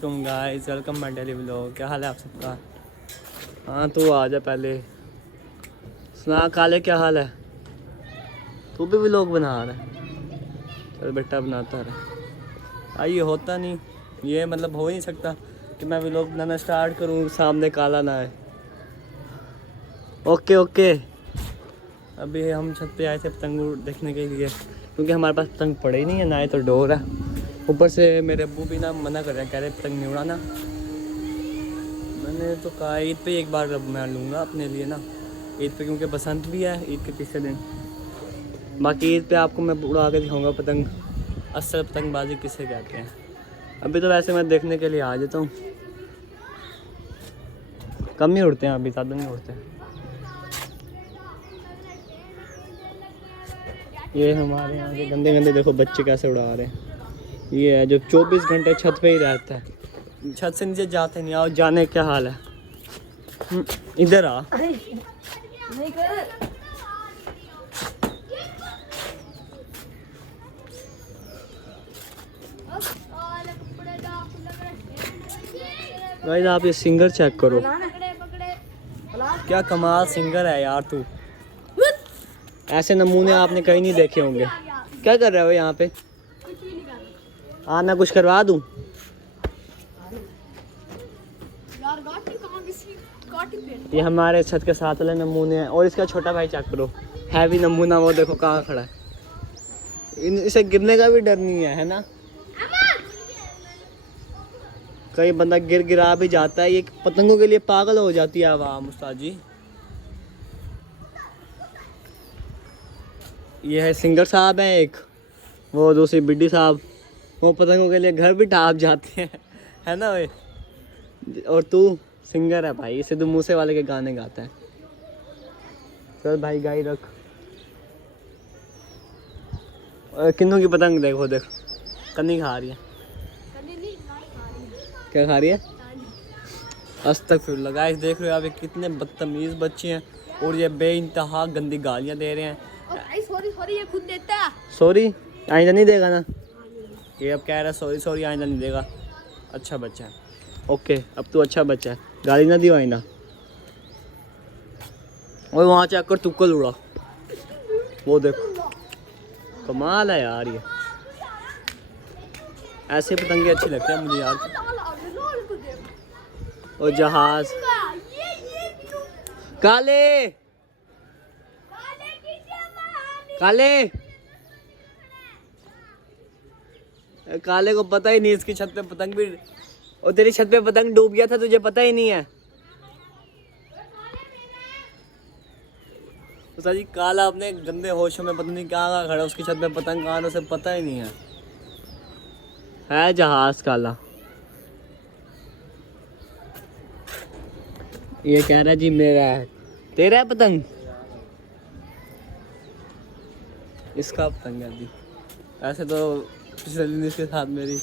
तुम guys welcome my daily vlog. क्या हाल है आप सबका? हाँ तू आ जा पहले। सुना काले क्या हाल है? तू भी व्लॉग बना रहा है? चल बेटा बनाता रहा। ये होता नहीं, ये मतलब हो ही नहीं सकता कि मैं व्लॉग बनाना स्टार्ट करूँ सामने काला ना आए। Okay okay. अभी हम छत पे आए थे पतंग देखने के लिए, क्योंकि हमारे पास पतंग पड़े ही नहीं है, ना ही तो डोर है। ऊपर से मेरे अब्बू भी ना मना कर रहे हैं, कह रहे पतंग नहीं उड़ाना। मैंने तो कहा ईद पे एक बार मैं लूँगा अपने लिए ना, ईद पे, क्योंकि बसंत भी है ईद के तीसरे दिन। बाकी ईद पे आपको मैं उड़ा के दिखाऊँगा पतंग, असल पतंगबाजी किसे कहते हैं। अभी तो वैसे मैं देखने के लिए आ जाता हूँ, कम ही उड़ते हैं अभी, ज़्यादा नहीं उड़ते हैं। ये हमारे यहाँ के गंदे गंदे देखो बच्चे कैसे उड़ा रहे हैं। ये है जो 24 घंटे छत पे ही रहता है, छत से नीचे जाते नहीं। आओ जाने क्या हाल है, इधर आ। गाइस आप ये सिंगर चेक करो, क्या कमाल सिंगर है यार तू। ऐसे नमूने आपने कहीं नहीं देखे होंगे। क्या कर रहे हो यहाँ पे? हाँ मैं कुछ करवा दूँ? ये हमारे छत के साथ वाले नमूने हैं, और इसका छोटा भाई चेक करो, हैवी नमूना। वो देखो कहाँ खड़ा है, इसे गिरने का भी डर नहीं है ना। कई बंदा गिरा भी जाता है। ये पतंगों के लिए पागल हो जाती है आवाम उस्ताद जी। ये है सिंगर साहब हैं एक, वो दूसरी बिड्डी साहब, वो पतंगों के लिए घर भी ढाप जाते हैं, है ना वे। और तू सिंगर है भाई, सिद्धू मूसे वाले के गाने गाता है। चल भाई गाई रख। और किन्नों की पतंग देखो, देख कन्नी खा रही है। क्या खा रही है? अस्तगफिरुल्लाह। गाइस देख रहे हो आप, ये कितने बदतमीज बच्चे हैं, और ये बेइंतहा गंदी गालियाँ दे रहे हैं। सॉरी सॉरी ये खुद देता है। सॉरी आइंदा नहीं देगा ना? ये अब कह रहा है सॉरी सॉरी आइंदा नहीं देगा। अच्छा बच्चा है, ओके अब तू अच्छा बच्चा है, गाली ना दियो आइंदा। और वहाँ चेक कर तुक्कल उड़ा, वो देखो कमाल है यार। ये ऐसे पतंगे अच्छी लगती है मुझे यार। और जहाज काले काले काले को पता ही नहीं इसकी छत पे पतंग भी, और तेरी छत पे पतंग डूब गया था, तुझे पता ही नहीं है। उस्ताद जी काला अपने गंदे होशों में पता नहीं कहाँ खड़ा, उसकी छत पे पतंग कहाँ, उसे पता ही नहीं है जहाज काला। ये कह रहा है जी मेरा है, तेरा है पतंग, इसका पतंग है अभी। ऐसे तो पिछले दिन इसके साथ मेरी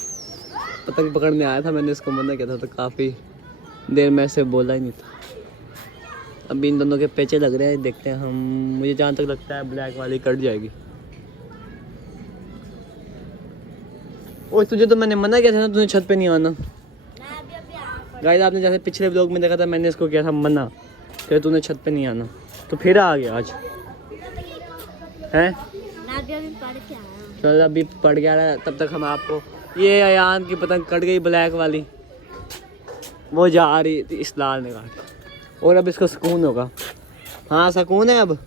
पतंग पकड़ने आया था, मैंने इसको मना किया था, तो काफ़ी देर में ऐसे बोला ही नहीं था। अभी इन दोनों के पेचे लग रहे हैं, देखते हैं हम। मुझे जहाँ तक लगता है ब्लैक वाली कट जाएगी। ओए तुझे तो मैंने मना किया था ना, तुझे छत पे नहीं आना। गाइस आपने जैसे पिछले ब्लॉग में देखा था, मैंने इसको किया था मना कि तूने छत पे नहीं आना, तो फिर आ गया आज हैं। चल अभी पड़ गया रहा, तब तक हम आपको, ये अयान की पतंग कट गई ब्लैक वाली, वो जा रही थी इस लाल ने काट, और अब इसको सुकून होगा। हाँ सुकून है, अब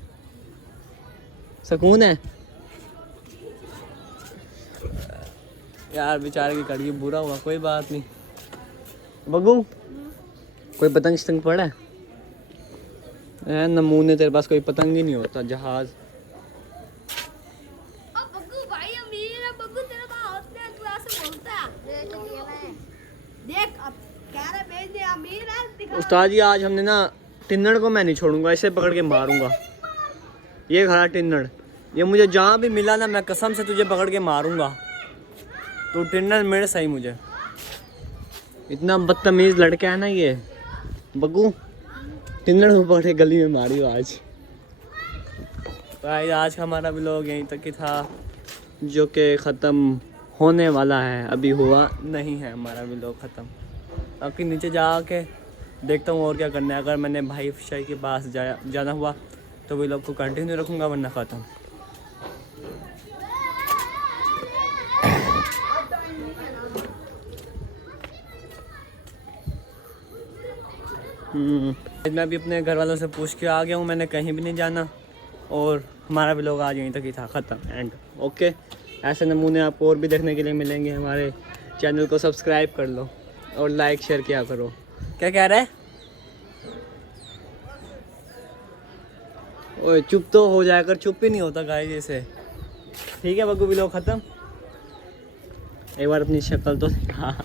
सुकून है यार। बेचारे की कट गई, बुरा हुआ, कोई बात नहीं। बग्गू कोई पतंग शतंग पड़ा है? नमूने तेरे पास कोई पतंग ही नहीं होता, जहाज। उस्ताद जी आज हमने ना टिन्नड़ को मैं नहीं छोड़ूंगा, इसे पकड़ के मारूंगा। ये खड़ा टिन्नड़, ये मुझे जहाँ भी मिला ना, मैं कसम से तुझे पकड़ के मारूंगा। तो टिन्नड़ मेरे सही, मुझे इतना बदतमीज लड़का है ना ये बग्गू। टिन्नड़ को पकड़ के गली में मारी आज। भाई आज का हमारा व्लॉग यहीं तक ही था, जो कि ख़त्म होने वाला है, अभी हुआ नहीं है हमारा व्लॉग ख़त्म। बाकी नीचे जाके देखता हूँ और क्या करना है। अगर मैंने भाई शाही के पास जाना हुआ तो व्लॉग को कंटिन्यू रखूँगा, वरना ख़त्म। मैं भी अपने घर वालों से पूछ के आ गया हूँ, मैंने कहीं भी नहीं जाना और हमारा व्लॉग आज यहीं तक ही था, ख़त्म, एंड। ओके, ऐसे नमूने आपको और भी देखने के लिए मिलेंगे। हमारे चैनल को सब्सक्राइब कर लो और लाइक शेयर किया करो। क्या कह रहा है? ओए चुप तो हो जाया कर, चुप ही नहीं होता गाइस जैसे। ठीक है बग्गू, व्लॉग ख़त्म। एक बार अपनी शक्ल तो हाँ